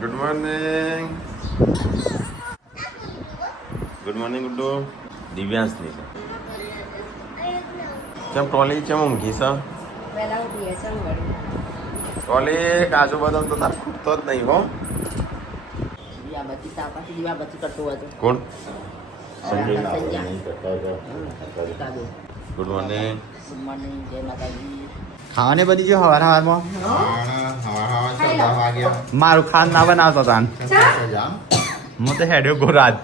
Good morning. Good morning Guddu. દિવ્યાંશની છે. કેમ ટ્રોલી કેમ ઊંઘી છે? ટ્રોલી આજુબાજુ તો તાર ખૂટતો જ નહીં હો. કોણ? સંજય. Good morning. ખાવાને બધી જો હવારમાં મારું ખાન ના બનાવતો તાન હું તો હેડ્યો ગોરાજ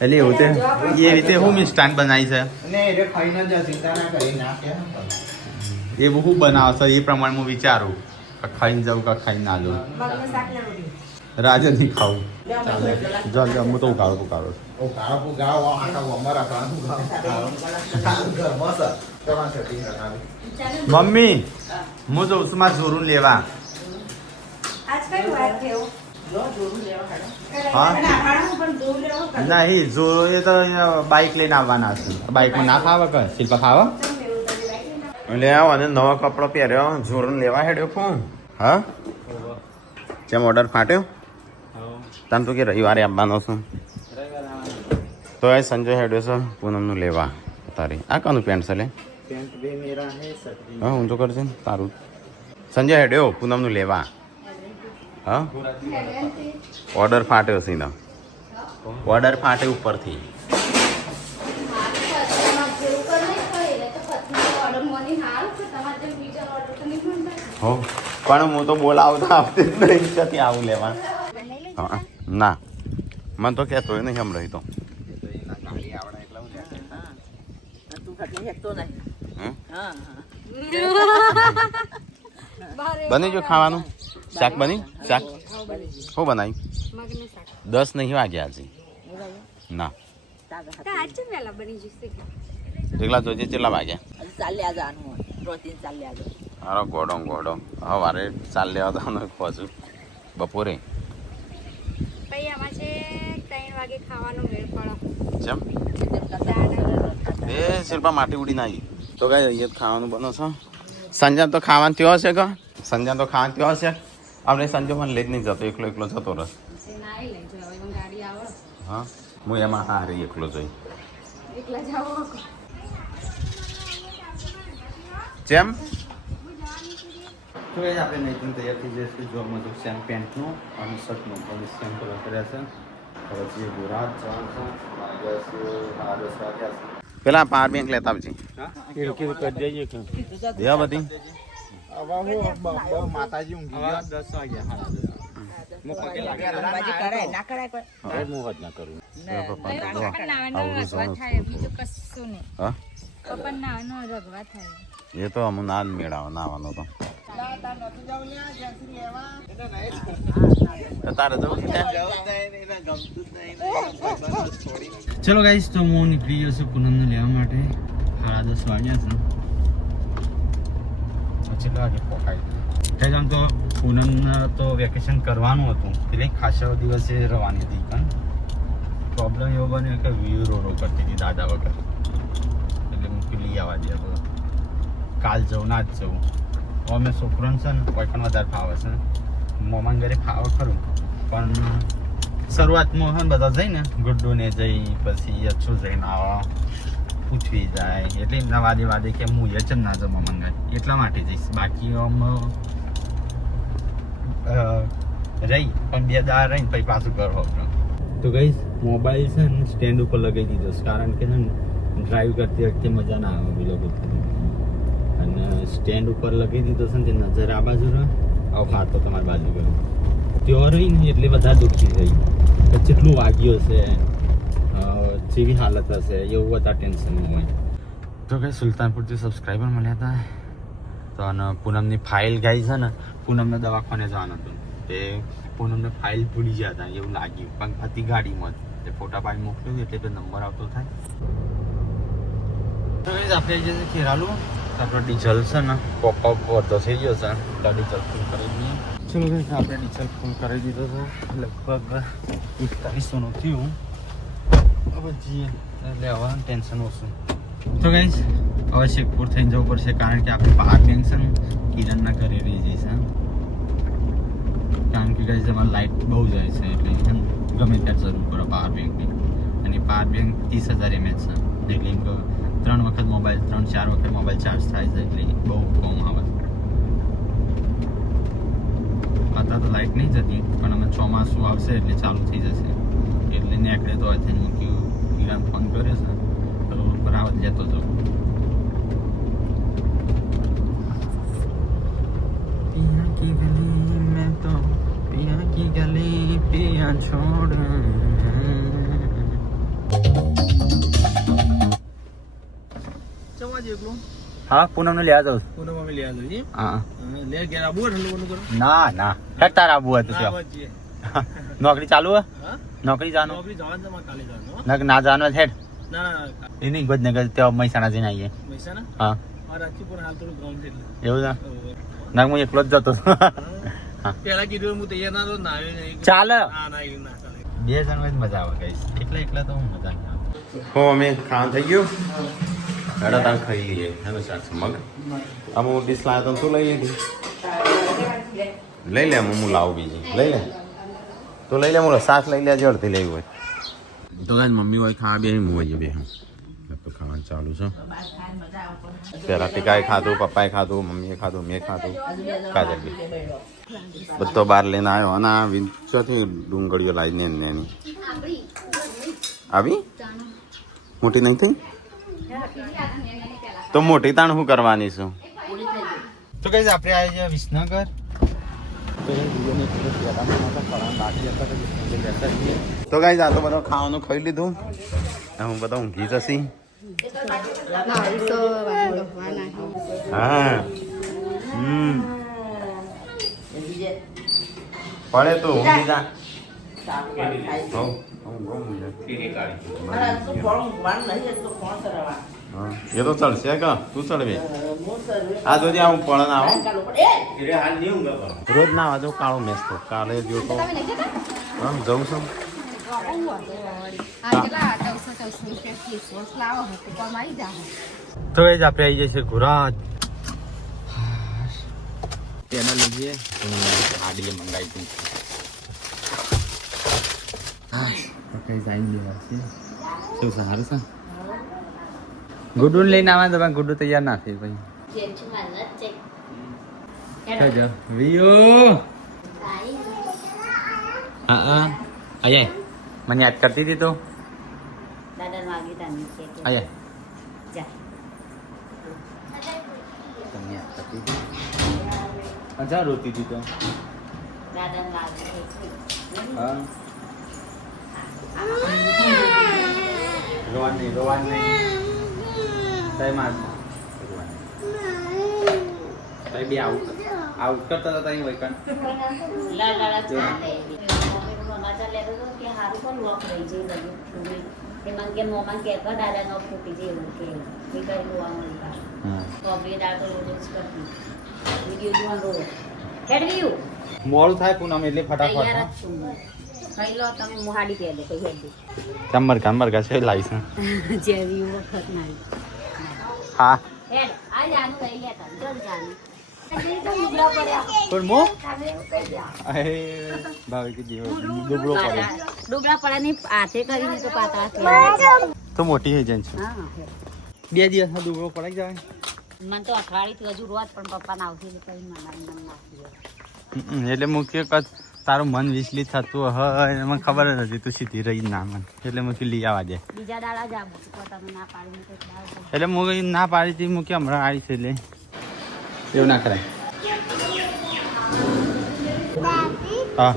એટલે એવું તે એ રીતે હું મિષ્ટાન બનાવી છે એ હું બનાવશે એ પ્રમાણે હું વિચારું કે ખાઈને જાઉં કે ખાઈને ના જાઉં રાજે નહીં ખાવું જલ્દી હું તો ઉકાળો મમ્મી હું જઉં છું મારે જોરું લેવા નહીં જોરો એ તો બાઈક લઈને આવવાના છે બાઈકમાં ના ખાવા કે શિલ્પા ખાવા એટલે આવો અને નવો કપડો પહેર્યો જોરન લેવા હેડ્યો કોણ? હા કેમ ઓર્ડર ફાટ્યો? તને તું કે રવિવારે આવવાનો છું તો એ સંજય હેડ્યો છે પૂનમનું લેવા તારી આ કાનું પેન્ટ છે લે હા હું તો કરશે ને તારું સંજય હેડ્યો પૂનમનું લેવા હા ઓર્ડર ફાટ્યો છે ને ઓર્ડર ફાટે ઉપરથી હો પણ હું તો બોલાવતા આવતી જ નહીં ક્યાંથી આવું લેવા હા ના મને તો કહેતો નહીં એમ રહી તો બની ગયું ખાવાનું શાક બની શાક શું બનાવ્યું 10 નહીં વાગ્યા હજી ના જેટલા જોજે કેટલા વાગ્યા હારો ગોડો સવારે ચાલ લેવા જવાનો પાછું બપોરે જેમ એ શિલ્પા માટી ઉડી ના આવી તો કઈ અહીંયા ખાવાનું બનો છો સંજય તો ખાવાનું થયો હશે કે સંજય તો ખાવાનું થયો હશે આપણે સંજય મને લઈ જ નહીં જતો એકલો જતો રસ હા હું એમાં હારી એકલો જોઈ જેમ તો એ જ આપણે નહીં તૈયાર થઈ જઈશું જોવામાં તો સેમ પેન્ટનું અને શર્ટનું પણ સેમ કલર કર્યા છે હવે જે ગોરાજ જવાનું છે 10 વાગ્યા પેલા પાવર બેંક લેતા આવજે દેવા બધી માતાજી ઊંઘી ગયા 10 વાગ્યા એ તો અમુ ના મેળાવ નાવાનો તો તારે ચલો ગાઈસ તો હું નીકળી ગયો છું પૂનમને લેવા માટે 10:30 વાગ્યા છે ચલો આજે પકાઈ આમ તો પૂનમને તો વેકેશન કરવાનું હતું એટલે ખાસા દિવસે રવાની હતી પણ પ્રોબ્લેમ એવો બન્યો કે વીરો કરતી હતી દાદા વગર એટલે મૂકી લઈ આવવા દે કાલ જવું ના જ જવું અમે છોકરાને છે ને કોઈ પણ વધારે ફાવે છે મોમાન ઘરે ફાવે ખરું પણ શરૂઆતમાં છે ને બધા જઈને ગુડ્ડુને જઈ પછી અચ્છું જઈને આવા પૂછવી જાય એટલે એમના વાદે કે હું એ જ ના જાઉં મોમાન ઘરે એટલા માટે જઈશ બાકી આમ રહી પણ 2 દાડા રહીને પછી પાછું ઘર હોવ તો ગઈ મોબાઈલ છે ને સ્ટેન્ડ ઉપર લગાવી દીધો છે કારણ કે છે ને ડ્રાઈવ કરતી વખતે મજા ના આવે પેલો અને સ્ટેન્ડ ઉપર લગાવી દીધો છે ને તે નજર આ બાજુ રહે આવ ફાટો તમારી બાજુ ગયો ત્યાં રહી ને એટલે વધારે દુઃખી થઈ કે કેટલું વાગ્યું હશે જેવી હાલત હશે એવું બધા ટેન્શનમાં હોય તો કઈ સુલતાનપુરથી સબસ્ક્રાઈબર મળ્યા હતા તો અને પૂનમની ફાઇલ ગાઈ છે ને પૂનમને દવાખાને જવાનું હતું તે પૂનમને ફાઇલ ભૂલી ગયા હતા એવું લાગ્યું પણ હતી ગાડીમાં તે ફોટા પાડી મોકલ્યું એટલે તો નંબર આવતો થાય તો આપણે જઈએ ખેરાલુ આપણો ડીઝલ છે ને પોપઅપ વધો થઈ ગયો છે એટલે ડીઝલ ફૂલ કરી દઈએ ચલો આપણે ડીઝલ ફૂલ કરી દીધો છે લગભગ 4100 થયું હવે જઈએ એટલે હવે ટેન્શન ઓછું તો ગાઈસ હવે શેખપુર થઈને જવું પડશે કારણ કે આપણે પાવર બેંક છે ને કિરણના ઘરે રહી જઈશ કારણ કે ગાઈસ અમારે લાઇટ બહુ જાય છે એટલે છે ને ગમે ત્યારે જરૂર પડે પાવર બેંકની અને પાવર બેંક 30,000 mAh છે એટલે 3 વખત મોબાઈલ 3-4 વખત મોબાઈલ ચાર્જ થાય છે એટલે બહુ કોમ આવે અત્યારે તો લાઇટ નહીં જતી પણ અમે ચોમાસું આવશે એટલે ચાલુ થઈ જશે એટલે નીકળે તો આજે મૂક્યું કિરણ ફોન કર્યો છે રોડ પર આવત જતો જાઉં पिया की गली में तो पिया की गली पिया छोड़ હા પૂનમ ને લેવા જાઉં પૂનમ અમે લઈ આવ્યો હા લે ઘેર આબુ ઠંડુ કરો ના ના હેડ તાર આબુ હતું ત્યાં નોકરી ચાલુ હે હા નોકરી જાનું નોકરી જવાનું છે મારે કાલે જવાનું ના જાનું હેડ ના ના એની ગોધનગર ત્યાં મહેસાણા જઈને આવીએ મહેસાણા હા આ રાજપુર હાલ થોડું ગ્રાઉન્ડ એટલે એવું ના ના હું એકલો જ જતો પેલા કીધું હું તૈયાર ના તો ના આવ્યો નહીં ચાલે ના ના એવું ના ચાલે બે જણ જ મજા આવે ગઈ એકલા તો હું મજા નહીં આવે હો અમે ખાવાનું થઈ ગયું હેડા તાણ ખાઈ લઈએ હેનો શાક મગ અમુક ડીશ લાવ્યો તો શું લઈ લીધી લઈ લે હું લાવું બીજી લઈ લે તો લઈ લે હું શાક લઈ લેજો અડધી લેવી હોય તો કાંઈ મમ્મી હોય ખાવા બે હું હોય બે તો ખાવાનું ચાલુ છે પહેલાં ટીકાએ ખાધું પપ્પાએ ખાધું મમ્મીએ ખાધું મેં ખાધું કાજલ બી બધો બહાર લઈને આવ્યો અને આ વિંચોથી ડુંગળીઓ લાવીને એની આવી મોટી નહીં થઈ તો મોટી તાણ શું કરવાની છું તો કઈ આપણે આવી જાય વિસનગર તો ગાઈઝ આ તો બધો ખાવાનું ખાઈ લીધું હું બધા ઊંઘી જશી હા પડે તો ઊંઘી જા એ તો ચડશે કે તું ચડવે આ જો આવું પણ આવો રોજ ના આવે તો કાળો મેસ તો કાલે જો તો જવું છું તો એ જ આપણે આવી જઈએ ગુજરાત તેને લઈએ ગાડીએ મંગાવી હતી કઈ જાય લેવા છે શું સારું છે ગુડું લઈને આવવા તો ગુડું તૈયાર ના થઈ ભાઈ હા અયે મને યાદ કરતી હતી તો અયે તમને યાદ કરતી હતી અચ્છા રોતી હતી તો હા રોવાન નહીં તઈ માર તઈ બી આઉટ કરતા હતા તઈ વૈકણ મોડું થાય પૂનમ એટલે ફટાફટ ચમર કમર કશે લાઈસ હા કોણ મો અરે ભાવે કે જીવો ડુબળો પડે ડુબળા પડાની હાથે કરીને તો પાતળા તો મોટી થઈ જાય છે 2 દિવસ ડુબળો પડાઈ જાય મને તો અઠવાડિયું હજુ રોજ પણ પપ્પા ના આવતી એટલે કઈ મન નાખી એટલે મુખ્ય કદ તારું મન વિચલિત થતું હોય મને ખબર જ હતી તું સીધી રહી ના મન એટલે મુખ્ય લઈ આવવા દે બીજા દાડા જ આવું તમે ના પાડી એટલે હું ના પાડી હતી મુખ્ય હમણાં આવી છે એટલે એવું ના કરાય હા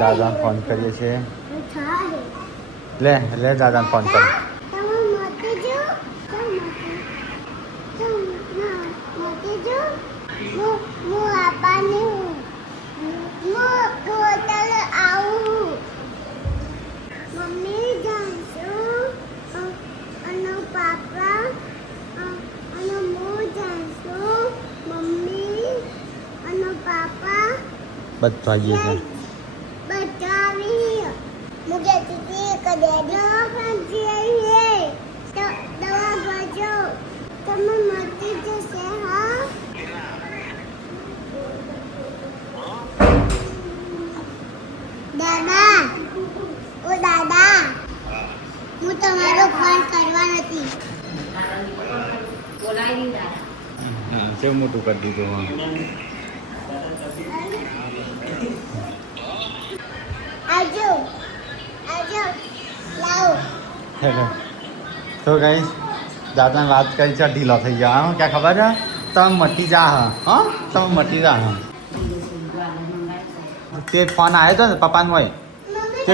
દાદા ફોન કરીએ છીએ લે દાદા ફોન કર બધા આવીએ છે કેવું મોટું કરી દીધું હેલો તો ગાઈસ દાદાને વાત કરી છે ઢીલો થઈ ગયા હા ક્યાં ખબર છે તમે મટી જા હા તમે મટી જા હા તે ફોન આવ્યો હતો ને પપ્પાનો હોય તે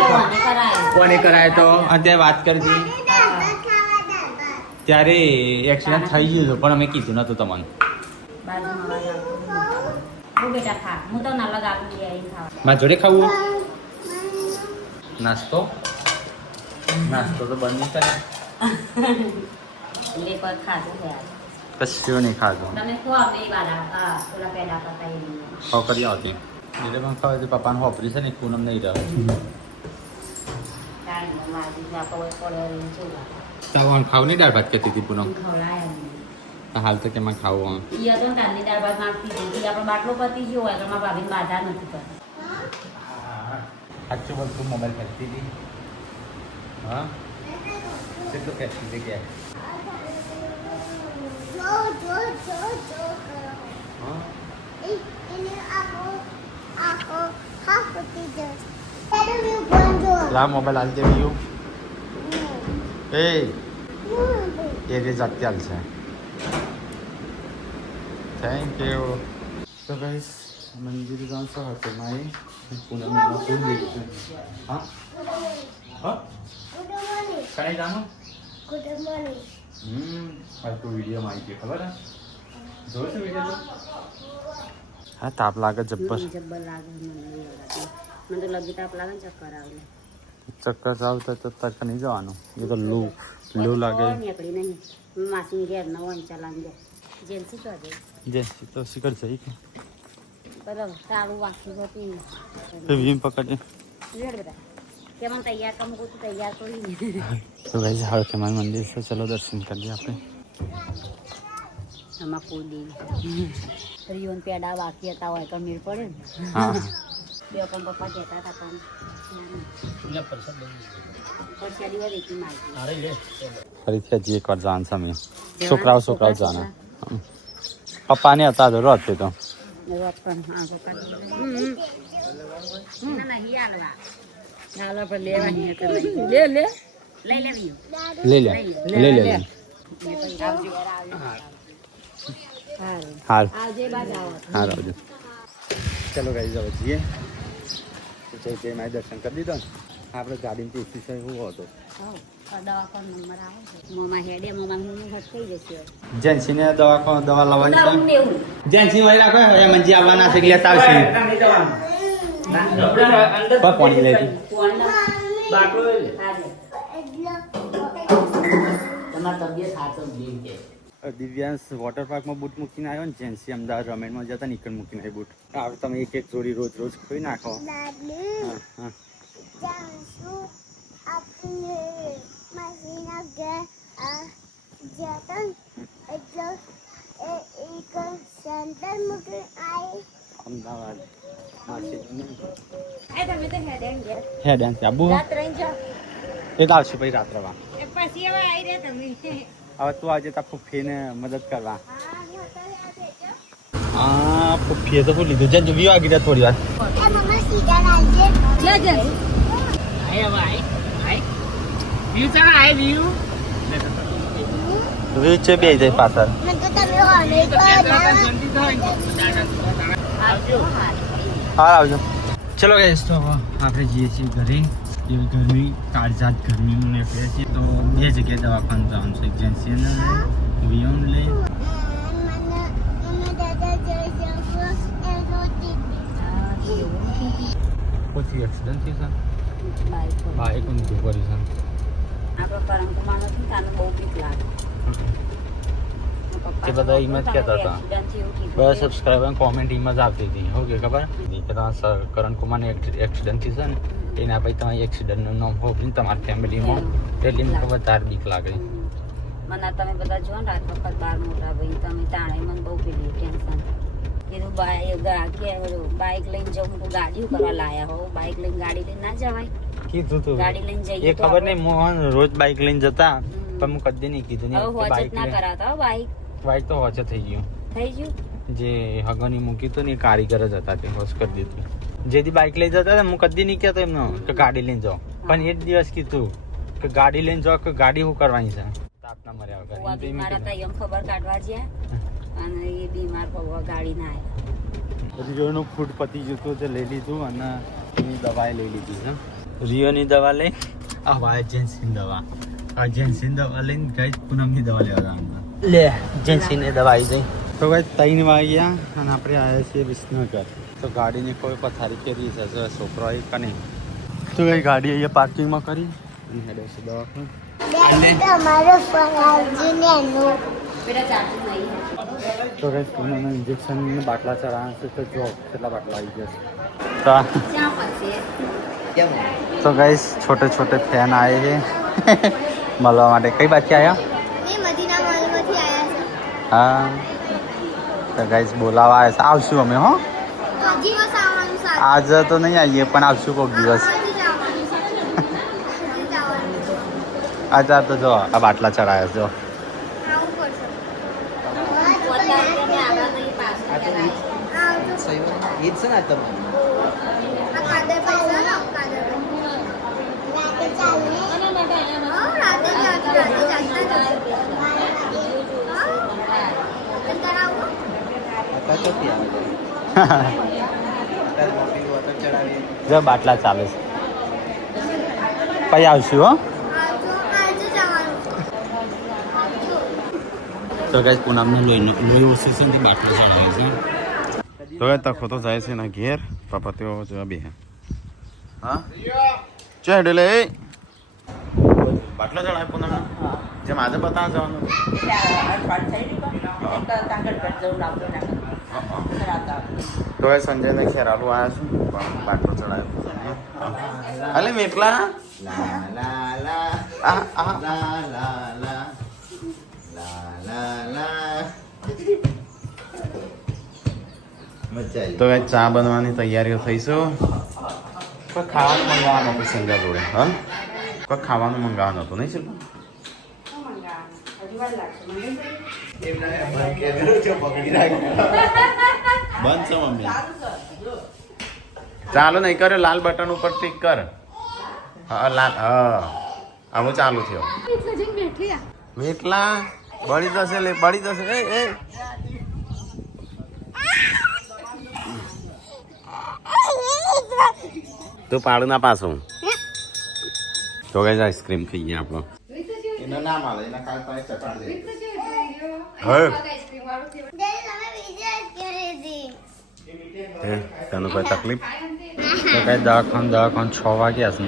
કોને કરાયો તો અત્યારે વાત કરી હતી ત્યારે એક્સિડન્ટ થઈ ગયું હતું પણ અમે કીધું નતું તમને મારા જોડે ખાવું નાસ્તો નાસ્તો તો બંધ નહીં કરે કશું નહીં ખાધું ખોકરી આવતી એટલે પણ ખબર હતી પપ્પાનું ઓપરેશન એક પૂનમ નહીં રહ્યો ચાવવાનું ખાવ નહીં દાળ ભાત કહેતી હતી પૂનમ હાલ તો કેમાં ખાવું બાટલો પતી ગયો હોય એમાં ભાભીને બાધા નથી કરતી સાચું બોલતું મોબાઈલ ખેંચતી હતી હા કેટલું ખેંચતી હતી કે લા મોબાઈલ હાલ દેવી એ જાતે હાલ છે થેન્ક યુ તો ગાઈસ મંદિર જાઉં છો હતો મારી પૂનમમાં ફૂલ દેખું હા હા કઈ જાણો આ તો વિડીયોમાં આવી ગયો ખબર હે જોયો છે વિડીયો હા તાપ લાગે જબ્બર મને તો લગી તાપ લાગે ને ચક્કર આવે ચક્કર આવતા તો તરફ નહીં જવાનું એ તો લૂ લાગે નીકળી નહીં માસી ઘેર ન હોય ચલાન દે જેન્સી તો દે જેન્સી તો શીખર છે બરાબર તારું વાંચી હતી વિમ પકડે રેડ બધા કેમ તૈયાર કમ કો તું તૈયાર કરી તો ગાઈસ હાલ કે મારું મંદિર છે ચલો દર્શન કરીએ આપણે આમાં કૂદી રીઓન પેડા બાકી હતા હોય તો મીર પડે ને હા બે પણ પપ્પા કહેતા હતા પણ પરસાદી વાળી કી માગી ફરીથી હજી એકવાર જાણ સામે છોકરાઓ જાના પપ્પાને હતા તો રોજ તો રોજ પણ હા પપ્પા ના નહીં આલવા ચાલો પર લેવાની તો લે લેવી લે હાલ આવજે બાદ આવો હા આવજો ચલો ગાઈ જાવ જઈએ તો જય માય દર્શન કરી દીધો ને આપણે ગાડીની એસી છે એવું હતો દવાખાનો નંબર આવે મોમાં હેડે મોમાં હું હટ થઈ જશે જેન્સીને દવા લાવવાની જેન્સી વળી રાખો એ મંજી આવવાના છે લેતા આવશે પાણી લેતી દિવ્યાંશ વોટર પાર્કમાં બૂટ મૂકીને આવ્યો ને જેન્સી અમદાવાદ રમેણમાં જતા નીકળ મૂકીને આવ્યો બૂટ હવે તમે એક જોડી રોજ ખોઈ નાખો હા અમદાવાદ હેડ આબુ એ તો આવશે પછી રાત્રે હવે તું આજે તા ફૂફીને મદદ કરવા હા ફૂફીએ તો શું લીધું છે વ્યૂ આગી થોડી વાર વ્યૂ છે બે જાય પાછળ હા આવજો ચલો ગાઈસ તો આપણે જઈએ છીએ ઘરે એવી ગરમી કાળઝાટ ગરમીને ફેર છે તો બે જગ્યાએ દવાખાનું જવાનું છે એજન્સી ને વિયોન લે પછી એક્સિડન્ટ થયું છે બાઈક ઊંધું કર્યું છે આપણો પરંકુમાર નથી તાને બહુ બીક લાગે એ બધા એમ જ કહેતા હતા બધા સબસ્ક્રાઈબર કોમેન્ટ એમ જ આવતી હતી શું કે ખબર કે તમારા કરણ કુમારને એક્સિડન્ટ થયું છે ને એના પછી તમારી એક્સિડન્ટનું નામ હોવું તમારી ફેમિલીમાં એટલે મને વધારે બીક લાગે મને તમે બધા જો ને રાત વખત બાર મોટા ભાઈ તમે તાણે મને બહુ પેલી ટેન્શન કીધું બાઈક લઈને જવું તો ગાડીઓ કરવા લાયા હો બાઈક લઈને ગાડી લઈને ના જવાય કીધું તું ગાડી લઈને જઈએ એ ખબર નહીં મોહન રોજ બાઈક લઈને જતા પણ હું કદી નહીં કીધું હવે હોચત ના કરાતા હો બાઈક બાઈક તો હોચે થઈ ગયું થઈ ગયું જે હગની મૂકી હતું ને એ કારીગર જ હતા તે હોશ કરી દીધું. જેથી બાઇક લઈ જતા હતા હું કદી નહીં કહેતો એમનો કે ગાડી લઈને જાઓ, પણ એ જ દિવસ કીધું કે ગાડી લઈને જાઓ કે ગાડી શું કરવાની છે તાપના મર્યા વગર. ઓવા બીમાર હતા એમ ખબર કાઢવા ગયા અને એ બીમાર પગવા ગાડી ના આવ્યા. રિયોનું ફૂડ પતી ગયું હતું તે લઈ લીધું અને એની દવાએ લઈ લીધી છે. રિયોની દવા લઈ આ એજન્સીની દવા, એજન્સીની દવા લઈને ગઈ પૂનમની દવા લેવા લે એજન્સીની દવા આવી ગઈ. તો ભાઈ 3 વાગ્યા અને આપણે આવ્યા છીએ વિસનગર. તો ગાડીની કોઈ પથારી કરી છે જો છોકરો એક નહીં. તો ભાઈ ગાડી અહીંયા પાર્કિંગમાં કરી અને હેડે છે દવાખાને. તો ભાઈ પૂનમના ઇન્જેક્શન બાટલા ચડાવવા છે તો જો કેટલા બાટલા આવી ગયા છે. तो गाइस छोटे छोटे फैन आए हैं મળવા માટે. કઈ બાજુ આવ્યા? હા તો ગાइस બોલાવા આવ્યા છે. આવશું અમે હો. આજે તો નહીં આવીએ પણ આવશું કોઈક દિવસ. અચ્છા તો જો આ બાટલા ચડાયા જો. જો બાટલા ચાલે છે પછી આવશું હો. તો ગાઈસ પૂનમને લોહી ઓછી છે ને બાટલા ચડાવે છે. તો એ તખો તો જાય છે એના ઘેર પાપા તેઓ જોવા બે હા ચેડ લે બાટલો ચડાય પૂનમ જેમ આજે બતાવ જવાનું તો એ સંજયને ખેરાલુ આવ્યા છું બાટલો ચડાયો અલે મેટલા તો એ ચા બનવાની તૈયારીઓ થઈશું. કોઈ ખાવાનું મંગાવવાનું હતું સંજય જોડે. હા કોઈ ખાવાનું મંગાવવાનું હતું નહીં શિલ્પા? બંધ છે મમ્મી. ચાલુ નહીં કર્યો લાલ બટન ઉપર ટિક કર. હા લાલ હા હવે ચાલુ થયો. મેટલા બળી જશે લે બળી જશે. એ તું પાડું ના પાછું તો કઈ આઈસ્ક્રીમ ખાઈએ આપણો. એના નામ આવે એના કાલ પાસે ચટાડ દે. તને કોઈ તકલીફ તો કઈ દવાખાન 6 વાગ્યા છે.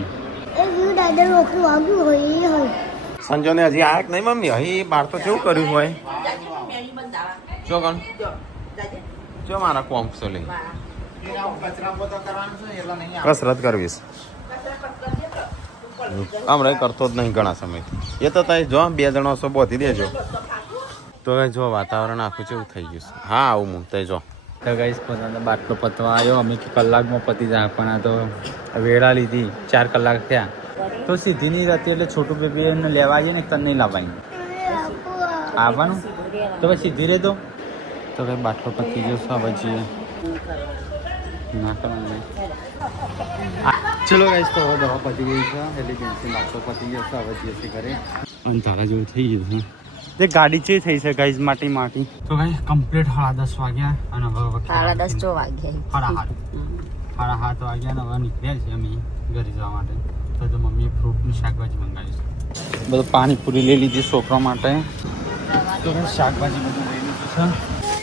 સંજો ને હજી આયા કે નહીં મમ્મી? અહીં બાર તો કેવું કર્યું હોય શું કણ જો મારા કોમ્પ્સો લઈ કસરત કરવીશ હમણાં કરતો જ નહીં ઘણા સમયથી. એ તો તમે જો 2 જણો છો બોધી દેજો. તો જો વાતાવરણ આખું કેવું થઈ ગયું છે. હા આવું હું તે જો. તો ગાઈસ પોતાનો બાટલો પતવા આવ્યો. અમે કલાકમાં પતી જાય પણ આ તો વેળા લીધી 4 કલાક થયા તો સીધી નહીં રહેતી એટલે છોટું બેબીને લેવા આવીએ ને તને નહીં લાવવાની આવવાનું તો પછી સીધી રહેતો. તો ભાઈ બાટલો પતી ગયો છે હવે જઈએ ના કરવાનું. ચલો ગાઈસ તો હવે દવા પતી ગઈ છે એટલે પેન્સિલ બાટલો પતી ગયો છે હવે જઈએ છીએ ઘરે. અને તારા જેવું થઈ ગયું છે. તે ગાડી ચે થઈ છે ગાઈસ માટી. તો ગાઈસ કમ્પ્લીટ 10:30 વાગ્યા અને હવે 10:30 વાગ્યા 7 વાગ્યા ને હવે નીકળ્યા છે અમે ઘરે જવા માટે. તો મમ્મીએ ફ્રૂટનું શાકભાજી મંગાવ્યું છે. બધું પાણીપુરી લઈ લીધી છોકરા માટે. તો શાકભાજી બધું લઈ લીધું છે.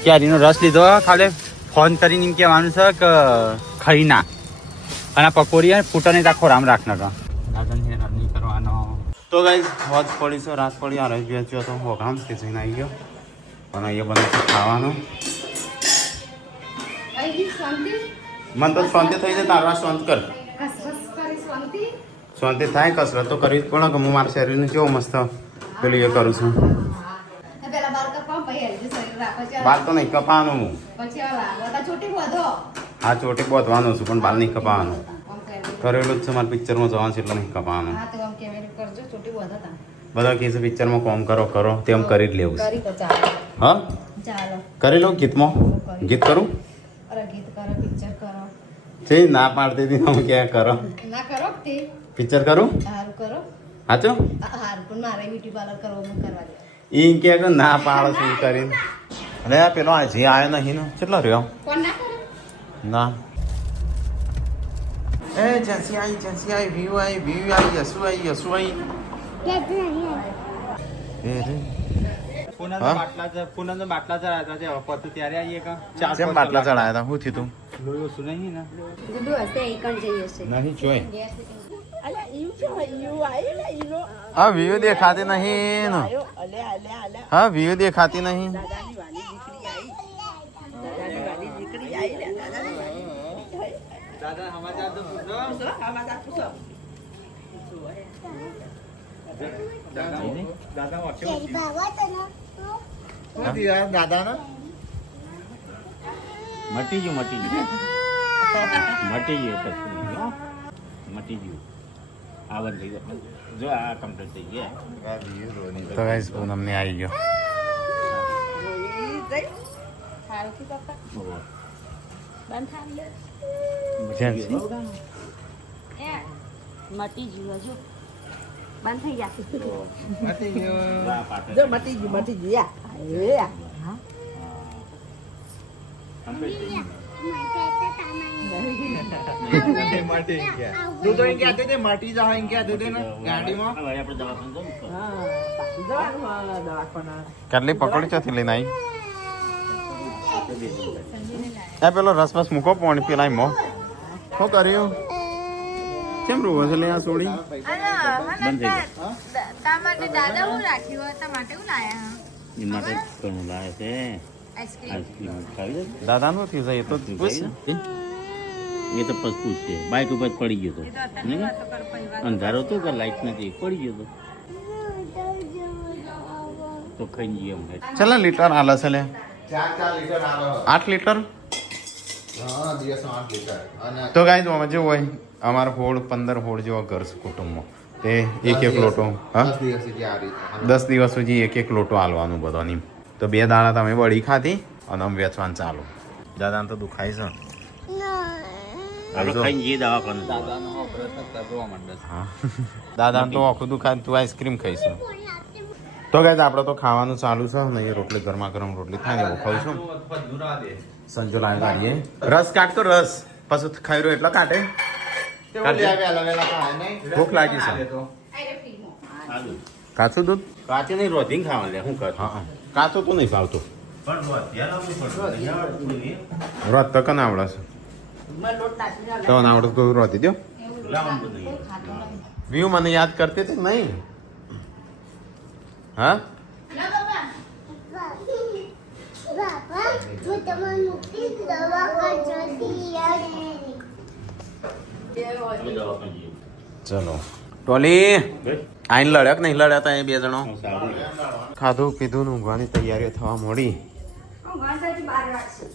કેરીનો રસ લીધો. ખાલી ફોન કરીને એમ કહેવાનું છે કે ખાઈ ના અને પકોડી ફૂટાને આખો રામ રાખનાર દાદાને હેરાન નહીં કરવાનો. તો ગાઈસ હોજ પડી છે રાત પડી આ રહી ગયો તો પ્રોગ્રામ કે જઈને આવી ગયો અને અહીંયા બને છે ખાવાનું. મન તો શાંતિ થઈ જાય તારા શાંત કર શાંતિ થાય. કસરત તો કરવી જ પડે કે હું મારા શરીરને કેવું મસ્ત પેલું એ કરું છું. બાલ તો નહીં કપાવાનું હું. હા ચોટી બોધવાનું છું પણ બાલ નહીં કપાવાનું. કરેલું જ છે મારે પિક્ચરમાં જવાનું છે એટલે નહીં કપાવાનું. બધા કહે છે પિક્ચરમાં કોમ કરો તેમ કરી જ લેવું છે. હા ચાલો કરી લઉં ગીતમાં ગીત કરું અરે ગીત કરો પિક્ચર કરો છે ના પાડતી હતી હું ક્યાં કરો ના કરો તે પિક્ચર કરું હારું કરો સાચું હારું પણ મારે બ્યુટી પાર્લર કરવો હું કરવા દે ઈ કે ના પાડો શું કરીને અરે આ પેલો હજી આવ્યો નહીં ને કેટલો રહ્યો કોણ ના કરે ના એ જેન્સી આવી વ્યૂ આવી યસુ આવી એ રે પૂનમના બાટલા ચડાયા છે પતું ત્યારે આવીએ કા કેમ બાટલા ચડાયા હતા શું થયું તું લોયો શું નહીં ને ગુડુ હશે એ કણ જઈ હશે નહીં જોઈ હા વ્યૂ દેખાતી નહીં ને હા વ્યૂ દેખાતી નહીં દાદા સમાચાર તો પૂછો દાદા દાદા મટી ગયું આવન થઈ જાય જો આ કમ્પ્લીટ થઈ ગયા તો ગાઈસ પૂનમને આવી ગયો સારું થી પપ્પા બંધ થામ જેન્સી એ મટી ગયું હજુ બંધ થઈ જશે જો મટી ગયું યા કેટલી પકોડી ચોથી લઈને આવી એ પેલો રસ બસ મૂકો પોણી પેલા મો શું કર્યું કેમ રૂવો છે લે આ સોડી બંધ થઈ ગયા માટે દાદા હું રાખ્યું હતા માટે હું લાયા એ માટે કોણ લાવે છે આઈસ્ક્રીમ આઈસ્ક્રીમ ખાવી દે દાદાનું થયું છે એ તો પૂછ એ તો પછી પૂછશે બાઇક ઉપર પડી ગયો તો અંધારો તો કે લાઈટ નથી પડી ગયો તો ખાઈ જઈએ અમે ચલા લીટર આલે છે લે 4 લીટર આવે 8 લીટર હા દિવસમાં 8 લીટર અને તો ગાઈઝ આમાં જેવું હોય અમારો 15 હોળ જેવા ઘર છે કુટુંબમાં તે એક લોટો હા 10 દિવસ સુધી આ રીતે 10 દિવસ સુધી એક લોટો હાલવાનું બધાની તો 2 દાડા તમે વળી ખાધી અને અમે વેચવાનું ચાલુ દાદાને તો દુખાય છે આપણે ખાઈ જઈએ દવાખાને દાદાનું ઓપરેશન કરવા માંડે છે હા દાદાને તો આખું દુખાય તું આઈસ્ક્રીમ ખાઈશું તો ગાઈઝ આપણે તો ખાવાનું ચાલુ છે ને એ રોટલી ગરમા ગરમ રોટલી થાય ને એવું ખાઈશું સંજો લાવી કાઢીએ રસ કાઢતો રસ પછી ખાઈ રહ્યો એટલે કાઢે ભૂખ લાગી છે સારું કાચું દૂધ કાચે નહીં રોધિંગ ખાવા લે શું કર હા કાચું તો નહીં ભાવતું પણ રથ તો કને આવડે છે તો આવડે તો રોતી દો વ્યૂ મને યાદ કરતી હતી નહીં હા ચલો ટોલી આઈને લડ્યા કે નહીં લડ્યા તા એ 2 જણો ખાધું પીધું ને ઊંઘવાની તૈયારીઓ થવા મોડી હું ઘંટાથી 12 વાગશે